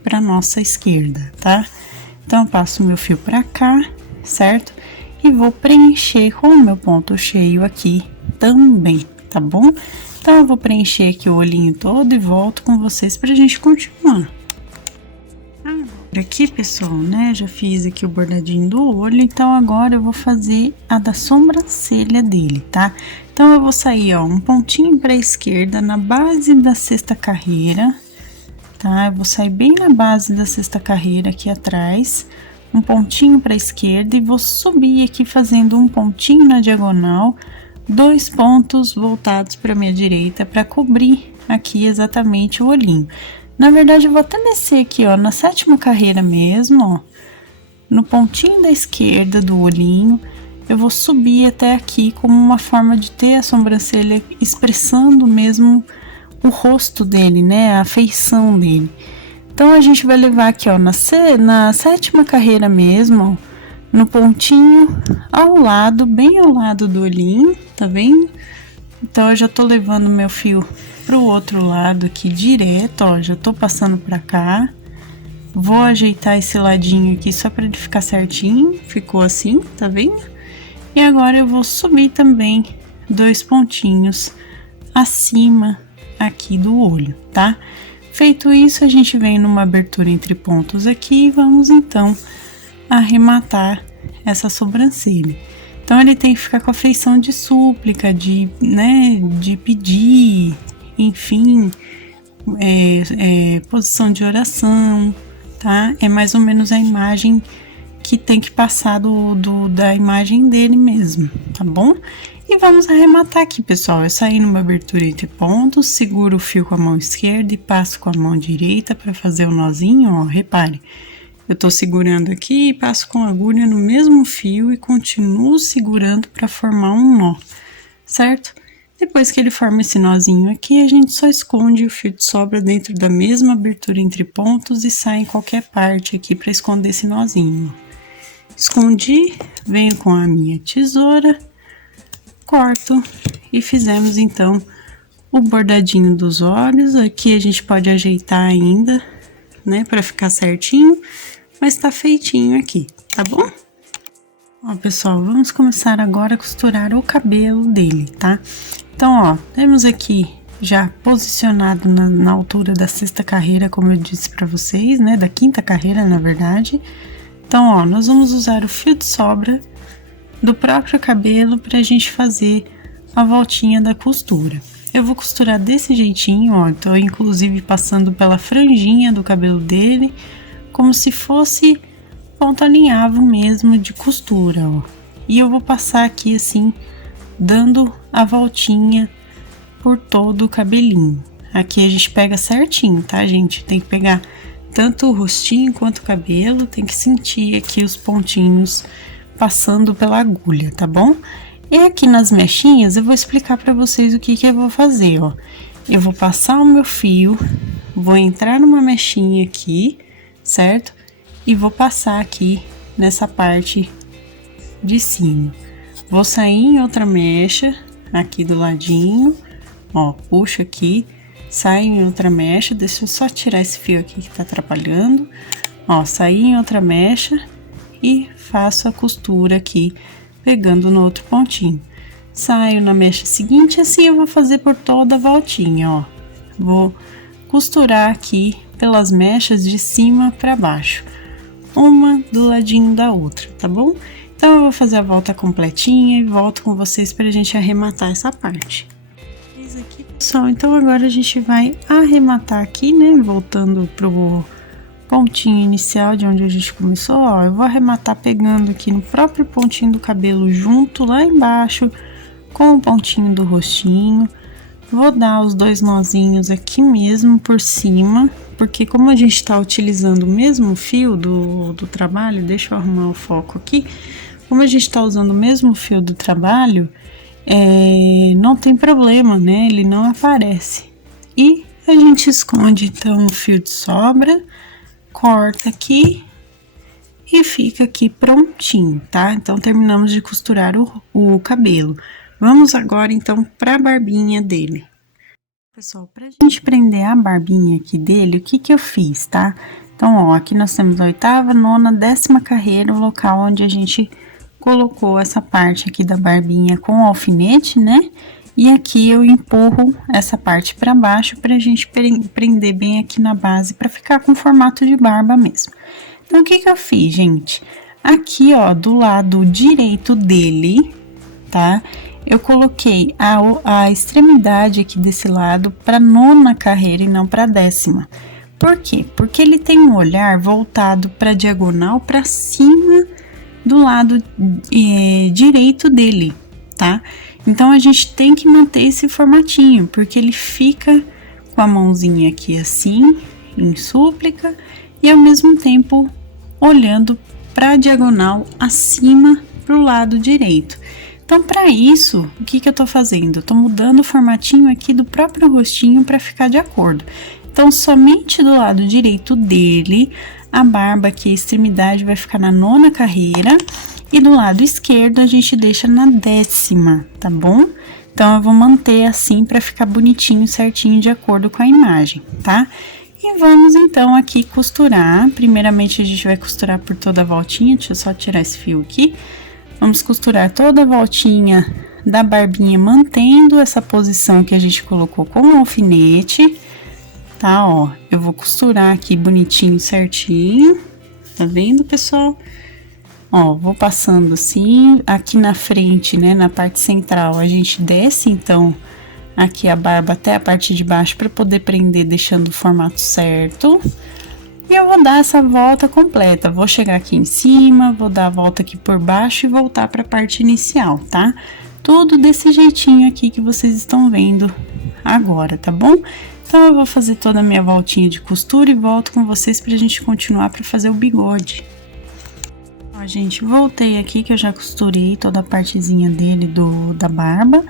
para nossa esquerda, tá? Então, eu passo o meu fio para cá, certo? E vou preencher com o meu ponto cheio aqui também, tá bom? Então, eu vou preencher aqui o olhinho todo e volto com vocês pra gente continuar. Aqui, pessoal, né, já fiz aqui o bordadinho do olho, então agora eu vou fazer a da sobrancelha dele, tá? Então, eu vou sair, ó, um pontinho pra esquerda na base da sexta carreira, tá? Eu vou sair bem na base da sexta carreira aqui atrás, um pontinho pra esquerda e vou subir aqui fazendo um pontinho na diagonal, 2 pontos voltados pra minha direita para cobrir aqui exatamente o olhinho. Na verdade, eu vou até descer aqui, ó, na 7ª carreira mesmo, ó, no pontinho da esquerda do olhinho, eu vou subir até aqui como uma forma de ter a sobrancelha expressando mesmo o rosto dele, né, a feição dele. Então, a gente vai levar aqui, ó, na 7ª carreira mesmo, ó, no pontinho ao lado, bem ao lado do olhinho, tá vendo? Então, eu já tô levando meu fio pro outro lado aqui direto, ó, já tô passando pra cá. Vou ajeitar esse ladinho aqui só pra ele ficar certinho, ficou assim, tá vendo? E agora eu vou subir também 2 pontinhos acima aqui do olho, tá? Feito isso, a gente vem numa abertura entre pontos aqui e vamos então arrematar essa sobrancelha. Então, ele tem que ficar com a feição de súplica, né, de pedir, enfim, posição de oração, tá? É mais ou menos a imagem que tem que passar da imagem dele mesmo, tá bom? E vamos arrematar aqui, pessoal. Eu saí numa abertura entre pontos, seguro o fio com a mão esquerda e passo com a mão direita para fazer o nozinho, ó, repare. Eu tô segurando aqui e passo com a agulha no mesmo fio e continuo segurando para formar um nó, certo? Depois que ele forma esse nozinho aqui, a gente só esconde o fio de sobra dentro da mesma abertura entre pontos e sai em qualquer parte aqui para esconder esse nozinho. Escondi, venho com a minha tesoura, corto e fizemos então o bordadinho dos olhos. Aqui a gente pode ajeitar ainda, né, para ficar certinho. Mas tá feitinho aqui, tá bom? Ó, pessoal, vamos começar agora a costurar o cabelo dele, tá? Então, ó, temos aqui já posicionado na altura da 6ª carreira, como eu disse pra vocês, né? Da 5ª carreira, na verdade. Então, ó, nós vamos usar o fio de sobra do próprio cabelo pra gente fazer a voltinha da costura. Eu vou costurar desse jeitinho, ó, tô inclusive passando pela franjinha do cabelo dele, como se fosse ponto alinhavo mesmo de costura, ó. E eu vou passar aqui assim, dando a voltinha por todo o cabelinho. Aqui a gente pega certinho, tá, gente? Tem que pegar tanto o rostinho quanto o cabelo, tem que sentir aqui os pontinhos passando pela agulha, tá bom? E aqui nas mechinhas eu vou explicar pra vocês o que eu vou fazer, ó. Eu vou passar o meu fio, vou entrar numa mechinha aqui, certo? e vou passar aqui nessa parte de cima. Vou sair em outra mecha aqui do ladinho, ó, puxo aqui, saio em outra mecha, deixa eu só tirar esse fio aqui que tá atrapalhando, ó, saí em outra mecha e faço a costura aqui, pegando no outro pontinho. Saio na mecha seguinte, assim eu vou fazer por toda a voltinha, ó. Vou costurar aqui pelas mechas de cima para baixo, uma do ladinho da outra, tá bom? Então eu vou fazer a volta completinha e volto com vocês pra gente arrematar essa parte. Fiz aqui, pessoal, então agora a gente vai arrematar aqui, né? Voltando pro pontinho inicial de onde a gente começou, ó. Eu vou arrematar pegando aqui no próprio pontinho do cabelo junto lá embaixo com o pontinho do rostinho. Vou dar os 2 nozinhos aqui mesmo por cima, porque como a gente tá utilizando o mesmo fio do trabalho, deixa eu arrumar o foco aqui. Como a gente tá usando o mesmo fio do trabalho, não tem problema, né? Ele não aparece. E a gente esconde então o fio de sobra, corta aqui e fica aqui prontinho, tá? Então terminamos de costurar o cabelo. Vamos agora então para a barbinha dele. Pessoal, pra gente prender a barbinha aqui dele, o que que eu fiz, tá? Então, ó, aqui nós temos a 8ª, 9ª, 10ª carreira, o local onde a gente colocou essa parte aqui da barbinha com o alfinete, né? E aqui eu empurro essa parte para baixo pra gente prender bem aqui na base, pra ficar com formato de barba mesmo. Então, o que que eu fiz, gente? Aqui, ó, do lado direito dele, tá? Eu coloquei a extremidade aqui desse lado para 9ª carreira e não para 10ª. Por quê? Porque ele tem um olhar voltado para diagonal para cima do lado direito dele, tá? Então a gente tem que manter esse formatinho, porque ele fica com a mãozinha aqui assim, em súplica, e ao mesmo tempo olhando para diagonal acima pro lado direito. Então, para isso, o que que eu tô fazendo? Eu tô mudando o formatinho aqui do próprio rostinho para ficar de acordo. Então, somente do lado direito dele, a barba aqui, a extremidade vai ficar na 9ª carreira, e do lado esquerdo a gente deixa na 10ª, tá bom? Então, eu vou manter assim para ficar bonitinho, certinho, de acordo com a imagem, tá? E vamos então aqui costurar. Primeiramente, a gente vai costurar por toda a voltinha, deixa eu só tirar esse fio aqui. Vamos costurar toda a voltinha da barbinha, mantendo essa posição que a gente colocou com o alfinete, tá? Ó, eu vou costurar aqui bonitinho, certinho, tá vendo, pessoal? Ó, vou passando assim, aqui na frente, né, na parte central, a gente desce, então, aqui a barba até a parte de baixo para poder prender, deixando o formato certo. E eu vou dar essa volta completa, vou chegar aqui em cima, vou dar a volta aqui por baixo e voltar para a parte inicial, tá? Tudo desse jeitinho aqui que vocês estão vendo agora, tá bom? Então, eu vou fazer toda a minha voltinha de costura e volto com vocês pra gente continuar para fazer o bigode. Ó, gente, voltei aqui que eu já costurei toda a partezinha dele da barba.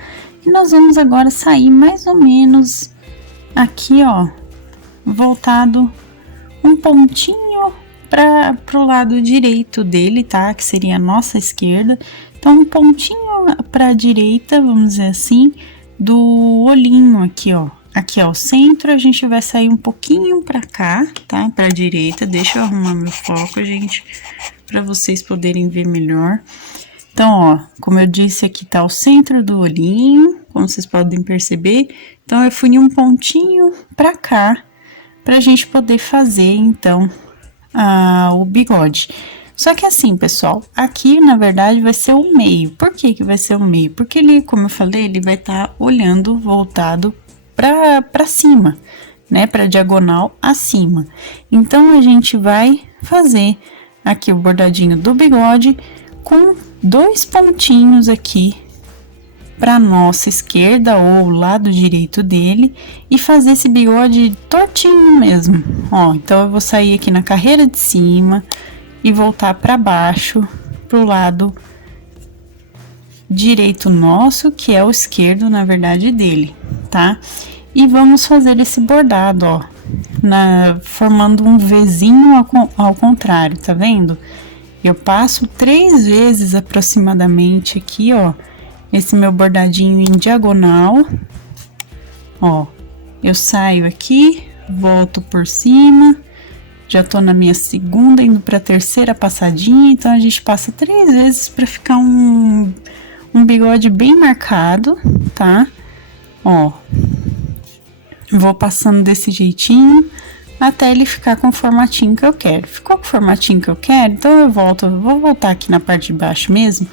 E nós vamos agora sair mais ou menos aqui, ó, voltado um pontinho para pro lado direito dele, tá? Que seria a nossa esquerda. Então, um pontinho para a direita, vamos dizer assim, do olhinho aqui, ó. Aqui, ó, o centro, a gente vai sair um pouquinho para cá, tá? Para a direita. Deixa eu arrumar meu foco, gente, para vocês poderem ver melhor. Então, ó, como eu disse, aqui tá o centro do olhinho, como vocês podem perceber. Então, eu fui um pontinho para cá, pra gente poder fazer, então, o bigode. Só que assim, pessoal, aqui, na verdade, vai ser o meio. Por que que vai ser o meio? Porque ele, como eu falei, ele vai estar olhando, voltado pra cima, né? Pra diagonal acima. Então, a gente vai fazer aqui o bordadinho do bigode com 2 pontinhos aqui para nossa esquerda ou lado direito dele e fazer esse bigode tortinho mesmo. Ó, então eu vou sair aqui na carreira de cima e voltar para baixo pro lado direito nosso, que é o esquerdo, na verdade, dele, tá? E vamos fazer esse bordado, ó. formando um Vzinho ao contrário, tá vendo? Eu passo 3 vezes aproximadamente aqui, ó, esse meu bordadinho em diagonal, ó, eu saio aqui, volto por cima, já tô na minha segunda, indo pra terceira passadinha, então a gente passa 3 vezes pra ficar um bigode bem marcado, tá? Ó, vou passando desse jeitinho até ele ficar com o formatinho que eu quero. Ficou com o formatinho que eu quero, então eu vou voltar aqui na parte de baixo mesmo,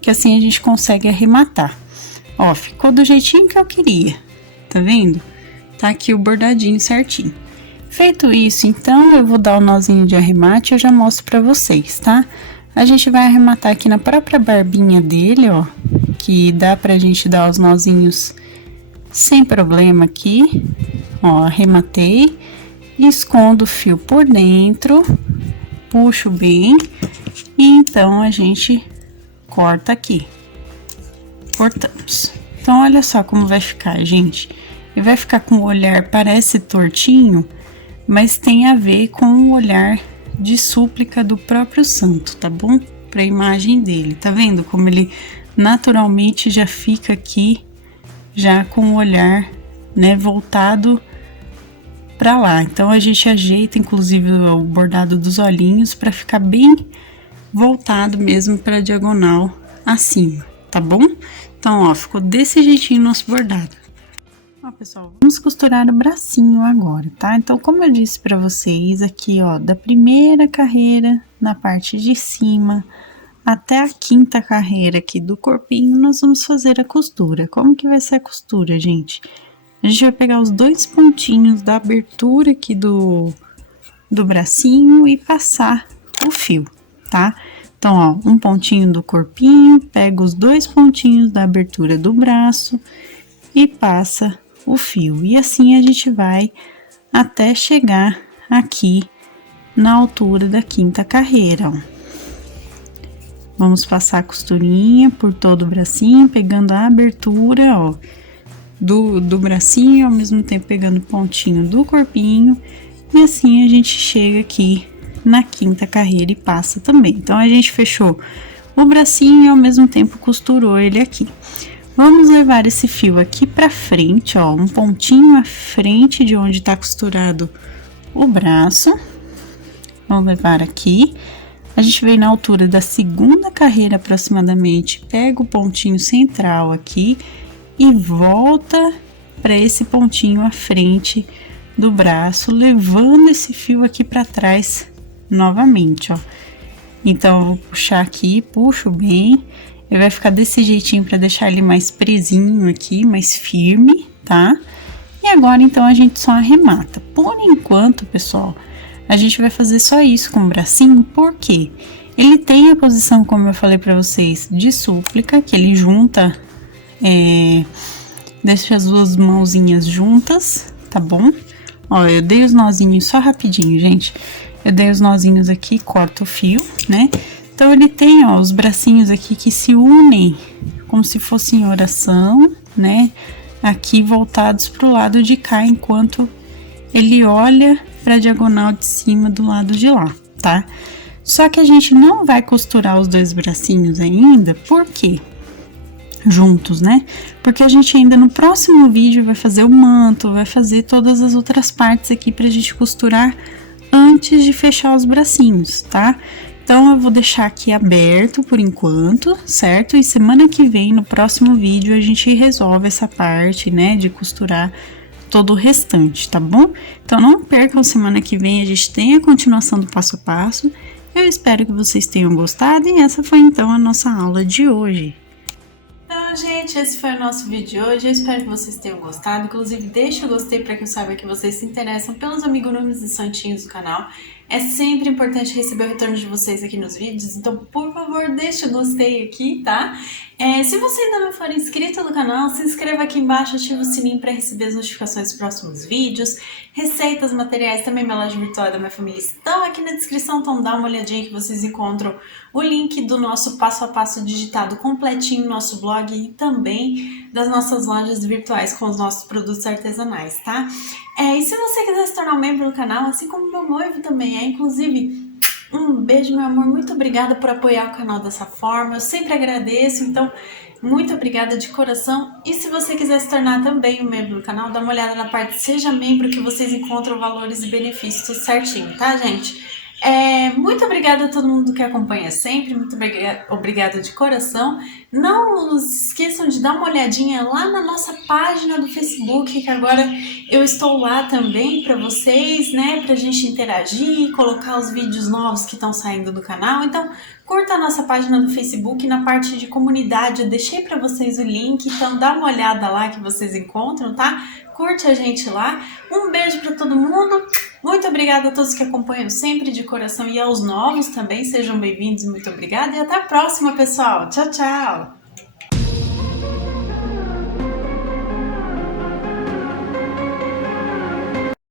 que assim a gente consegue arrematar. Ó, ficou do jeitinho que eu queria, tá vendo? Tá aqui o bordadinho certinho. Feito isso, então, eu vou dar o nozinho de arremate e eu já mostro pra vocês, tá? A gente vai arrematar aqui na própria barbinha dele, ó, que dá pra gente dar os nozinhos sem problema aqui. Ó, arrematei, escondo o fio por dentro, puxo bem e então a gente corta aqui. Cortamos. Então, olha só como vai ficar, gente. Ele vai ficar com o olhar, parece tortinho, mas tem a ver com o olhar de súplica do próprio santo, tá bom? Pra imagem dele, tá vendo como ele naturalmente já fica aqui, já com o olhar, né, voltado pra lá. Então a gente ajeita inclusive o bordado dos olhinhos pra ficar bem voltado mesmo pra diagonal acima, tá bom? Então, ó, ficou desse jeitinho o nosso bordado. Ó, pessoal, vamos costurar o bracinho agora, tá? Então, como eu disse pra vocês, aqui, ó, da primeira carreira na parte de cima até a 5ª carreira aqui do corpinho, nós vamos fazer a costura. Como que vai ser a costura, gente? A gente vai pegar os 2 pontinhos da abertura aqui do bracinho e passar o fio, tá? Então, ó, um pontinho do corpinho, pega os 2 pontinhos da abertura do braço e passa o fio. E assim a gente vai até chegar aqui na altura da 5ª carreira, ó. Vamos passar a costurinha por todo o bracinho, pegando a abertura, ó, do bracinho e ao mesmo tempo pegando o pontinho do corpinho. E assim a gente chega aqui na 5ª carreira e passa também. Então, a gente fechou o bracinho e ao mesmo tempo costurou ele aqui. Vamos levar esse fio aqui pra frente, ó, um pontinho à frente de onde tá costurado o braço. Vamos levar aqui. A gente vem na altura da 2ª carreira aproximadamente, pega o pontinho central aqui e volta para esse pontinho à frente do braço, levando esse fio aqui para trás novamente, ó. Então, eu vou puxar aqui, puxo bem, ele vai ficar desse jeitinho para deixar ele mais presinho aqui, mais firme, tá? E agora, então, a gente só arremata. Por enquanto, pessoal, a gente vai fazer só isso com o bracinho, porque ele tem a posição, como eu falei pra vocês, de súplica, que ele junta, deixa as 2 mãozinhas juntas, tá bom? Ó, eu dei os nozinhos só rapidinho, gente. Eu dei os nozinhos aqui, corto o fio, né? Então, ele tem, ó, os bracinhos aqui que se unem como se fossem oração, né? Aqui voltados pro lado de cá, enquanto ele olha pra diagonal de cima do lado de lá, tá? Só que a gente não vai costurar os 2 bracinhos ainda, por quê? Juntos, né? Porque a gente ainda no próximo vídeo vai fazer o manto, vai fazer todas as outras partes aqui pra gente costurar antes de fechar os bracinhos, tá? Então, eu vou deixar aqui aberto por enquanto, certo? E semana que vem, no próximo vídeo, a gente resolve essa parte, né, de costurar todo o restante, tá bom? Então, não percam, semana que vem a gente tem a continuação do passo a passo. Eu espero que vocês tenham gostado e essa foi, então, a nossa aula de hoje. Então, gente, esse foi o nosso vídeo de hoje. Eu espero que vocês tenham gostado. Inclusive, deixa o gostei para que eu saiba que vocês se interessam pelos amigurumis e santinhos do canal. É sempre importante receber o retorno de vocês aqui nos vídeos, então por favor deixa o gostei aqui, tá? Se você ainda não for inscrito no canal, se inscreva aqui embaixo, ativa o sininho para receber as notificações dos próximos vídeos. Receitas, materiais, também minha loja virtual da minha família estão aqui na descrição, então dá uma olhadinha que vocês encontram o link do nosso passo a passo digitado completinho no nosso blog e também das nossas lojas virtuais com os nossos produtos artesanais, tá? E se você quiser se tornar um membro do canal, assim como meu noivo também inclusive, um beijo, meu amor, muito obrigada por apoiar o canal dessa forma, eu sempre agradeço, então muito obrigada de coração. E se você quiser se tornar também um membro do canal, dá uma olhada na parte Seja Membro que vocês encontram valores e benefícios tudo certinho, tá, gente? Muito obrigada a todo mundo que acompanha sempre, muito obrigada de coração. Não esqueçam de dar uma olhadinha lá na nossa página do Facebook, que agora eu estou lá também para vocês, né, pra gente interagir, colocar os vídeos novos que estão saindo do canal. Então, curta a nossa página do Facebook, na parte de comunidade eu deixei para vocês o link, então dá uma olhada lá que vocês encontram, tá? Curte a gente lá. Um beijo para todo mundo. Muito obrigada a todos que acompanham sempre de coração e aos novos também. Sejam bem-vindos, muito obrigada e até a próxima, pessoal. Tchau, tchau!